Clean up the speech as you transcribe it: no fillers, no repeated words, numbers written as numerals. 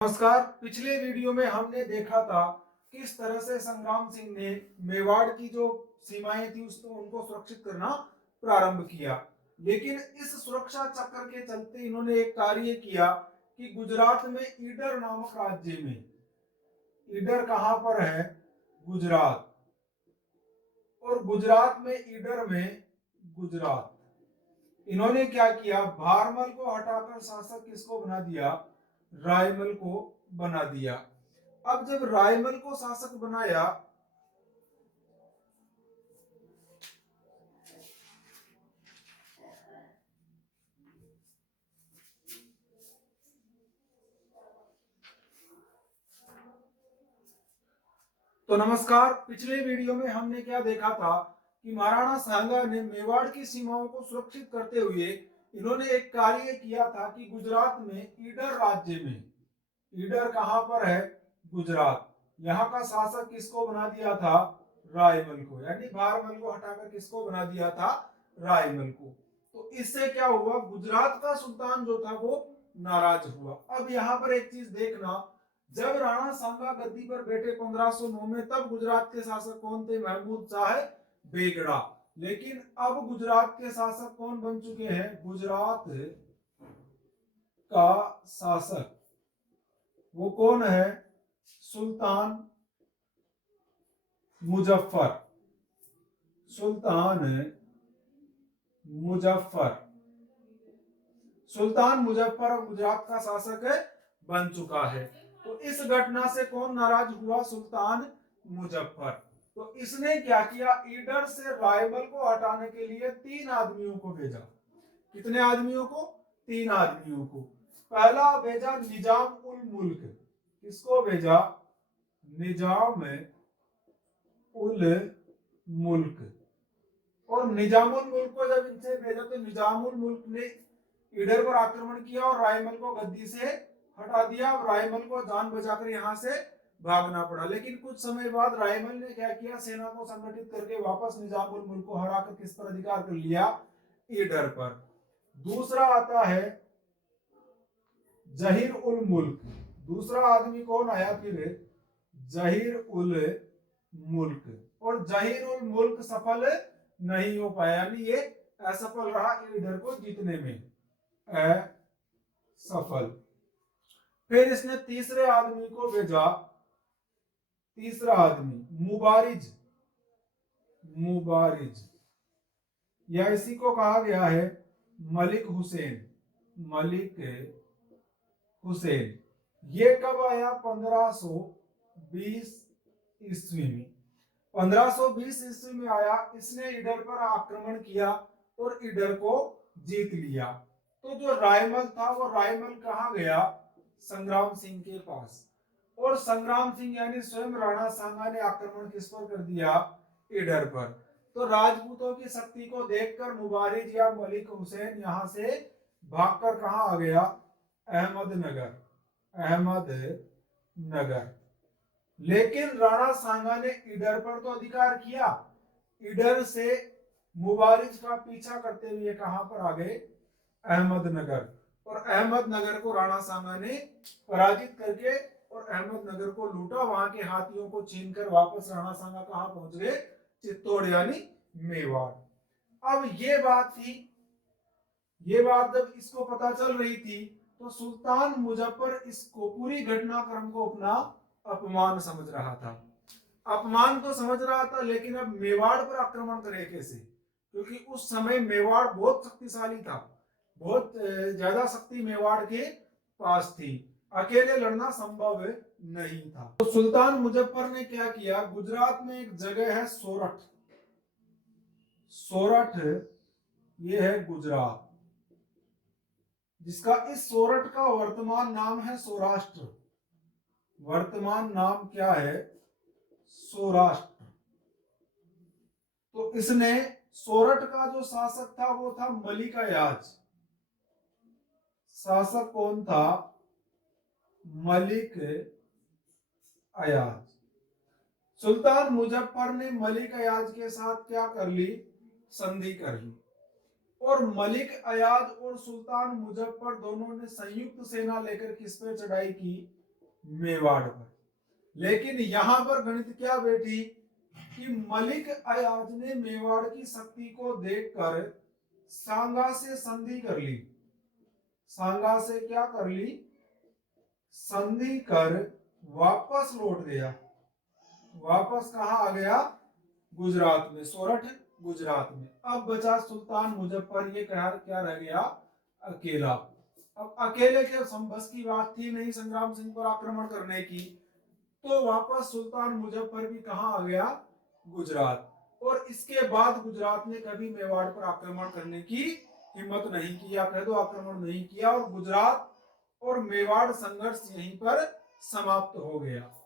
नमस्कार। पिछले वीडियो में हमने देखा था किस तरह से संग्राम सिंह ने मेवाड़ की जो सीमाएं थी उसको उनको सुरक्षित करना प्रारंभ किया। लेकिन इस सुरक्षा चक्र के चलते इन्होंने एक कार्य किया कि गुजरात में ईडर नामक राज्य में, ईडर कहां पर है? गुजरात। और गुजरात में ईडर में गुजरात, इन्होंने क्या किया? भारमल को हटाकर शासक किसको बना दिया? रायमल को बना दिया। अब जब रायमल को शासक बनाया तो नमस्कार, पिछले वीडियो में हमने क्या देखा था कि महाराणा सांगा ने मेवाड़ की सीमाओं को सुरक्षित करते हुए इन्होंने एक कार्य किया था कि गुजरात में ईडर राज्य में, ईडर कहां पर है? गुजरात। यहाँ का शासक किसको बना दिया था? रायमल को। यानी भारमल को हटाकर किसको बना दिया था? रायमल को। तो इससे क्या हुआ? गुजरात का सुल्तान जो था वो नाराज हुआ। अब यहाँ पर एक चीज देखना, जब राणा सांगा गद्दी पर बैठे 1509 में, तब गुजरात के शासक कौन थे? महमूद शाह बेगड़ा। लेकिन अब गुजरात के शासक कौन बन चुके हैं? गुजरात का शासक वो कौन है? सुल्तान मुजफ्फर। सुल्तान मुजफ्फर, सुल्तान मुजफ्फर गुजरात का शासक बन चुका है। तो इस घटना से कौन नाराज हुआ? सुल्तान मुजफ्फर। तो इसने क्या किया? ईडर से रायमल को हटाने के लिए 3 आदमियों को भेजा। कितने आदमियों को? 3 आदमियों को। पहला भेजा निजाम उल मुल्क। किसको भेजा? निजाम उल मुल्क। और निजामुल मुल्क को जब इनसे भेजा तो निजामुल मुल्क ने ईडर पर आक्रमण किया और रायमल को गद्दी से हटा दिया। रायमल को जान बचाकर यहां से भागना पड़ा। लेकिन कुछ समय बाद रायमल ने क्या किया? सेना को संगठित करके वापस निजामुल मुल्क को हराकर किस पर अधिकार कर लिया? ईडर पर। दूसरा आता है जहीर उल मुल्क। दूसरा आदमी कौन आया फिर? जहीर उल मुल्क। और जहीर उल मुल्क सफल नहीं हो पाया, यानी ये असफल रहा ईडर को जीतने में, असफल। फिर इसने तीसरे आदमी को भेजा। तीसरा आदमी मुबारिज। मुबारिज या इसी को कहा गया है मलिक हुसैन। मलिक हुसैन। ये कब आया? 1520 ईस्वी में। 1520 ईस्वी में आया। इसने ईडर पर आक्रमण किया और ईडर को जीत लिया। तो जो रायमल था वो रायमल कहाँ गया? संग्राम सिंह के पास। और संग्राम सिंह यानी स्वयं राणा सांगा ने आक्रमण किस पर कर दिया? ईडर पर। तो राजपूतों की शक्ति को देखकर मुबारिज या मलिक हुसैन यहां से भागकर कहां आ गया? अहमदनगर। अहमदनगर। लेकिन राणा सांगा ने ईडर पर तो अधिकार किया। ईडर से मुबारिज का पीछा करते हुए कहां पर आ गए? अहमदनगर। और अहमदनगर को राणा सांगा ने पराजित करके और अहमदनगर को लूटा। वहां के हाथियों को छीनकर वापस राणा सांगा कहां पहुंच गए? चित्तौड़ यानी मेवाड़। अब ये बात थी, ये बात जब इसको पता चल रही थी तो सुल्तान मुजफ्फर इसको, पूरी घटनाक्रम को अपना अपमान समझ रहा था। अपमान तो समझ रहा था, लेकिन अब मेवाड़ पर आक्रमण करे कैसे? क्योंकि उस समय मेवाड़ बहुत शक्तिशाली था। बहुत ज्यादा शक्ति मेवाड़ के पास थी। अकेले लड़ना संभव नहीं था। तो सुल्तान मुजफ्फर ने क्या किया? गुजरात में एक जगह है सोरठ। सोरठ ये है गुजरात, जिसका इस सोरठ का वर्तमान नाम है सौराष्ट्र। वर्तमान नाम क्या है? सौराष्ट्र। तो इसने, सोरठ का जो शासक था वो था मलिक अयाज। शासक कौन था? मलिक अयाज। सुल्तान मुजफ्फर ने मलिक अयाज के साथ क्या कर ली? संधि कर ली। और मलिक अयाज और सुल्तान मुजफ्फर दोनों ने संयुक्त सेना लेकर किस पे चढ़ाई की? मेवाड़ पर। लेकिन यहां पर गणित क्या बैठी कि मलिक अयाज ने मेवाड़ की शक्ति को देखकर सांगा से संधि कर ली। सांगा से क्या कर ली? संधि कर वापस लौट गया। वापस कहा आ गया? गुजरात में, सोरठ गुजरात में। अब बचा सुल्तान मुजफ्फर, ये क्या रह गया? अकेला। अब अकेले के बस की बात थी नहीं संग्राम सिंह पर आक्रमण करने की, तो वापस सुल्तान मुजफ्फर भी कहां आ गया? गुजरात। और इसके बाद गुजरात ने कभी मेवाड़ पर आक्रमण करने की हिम्मत नहीं किया, कह दो आक्रमण नहीं किया, और गुजरात और मेवाड़ संघर्ष यहीं पर समाप्त हो गया।